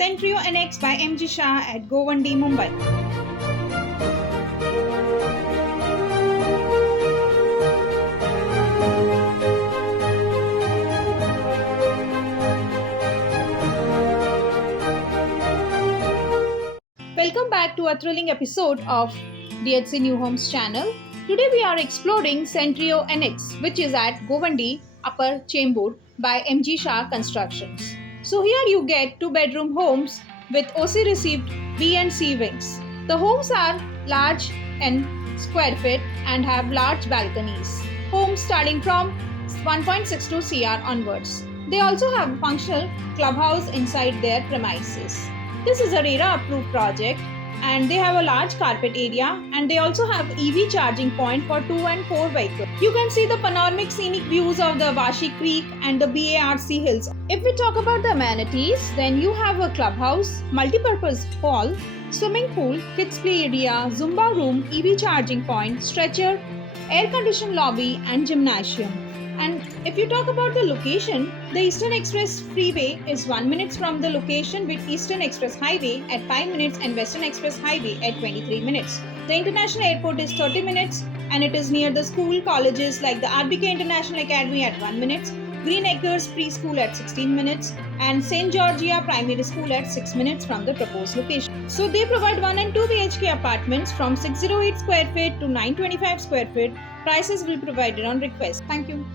Centrio Nx by MJ Shah at Govandi, Mumbai. Welcome back to a thrilling episode of DHC New Homes channel. Today we are exploring Centrio Nx, which is at Govandi, Upper Chembur by MJ Shah Constructions. So here you get 2-bedroom homes with OC received B and C wings. The homes are large and square feet and have large balconies. Homes starting from 1.62 CR onwards. They also have a functional clubhouse inside their premises. This is a RERA approved project and they have a large carpet area and they also have EV charging point for 2 and 4 vehicles. You can see the panoramic scenic views of the Vashi Creek and the BARC hills. If we talk about the amenities, then you have a clubhouse, multi-purpose hall, swimming pool, kids play area, Zumba room, EV charging point, stretcher, air-conditioned lobby and gymnasium. And if you talk about the location, the Eastern Express Freeway is 1 minute from the location with Eastern Express Highway at 5 minutes and Western Express Highway at 23 minutes. The International Airport is 30 minutes and it is near the school colleges like the RBK International Academy at 1 minute, Green Acres Preschool at 16 minutes and St. Georgia Primary School at 6 minutes from the proposed location. So they provide 1 and 2 BHK apartments from 608 square feet to 925 square feet. Prices will be provided on request. Thank you.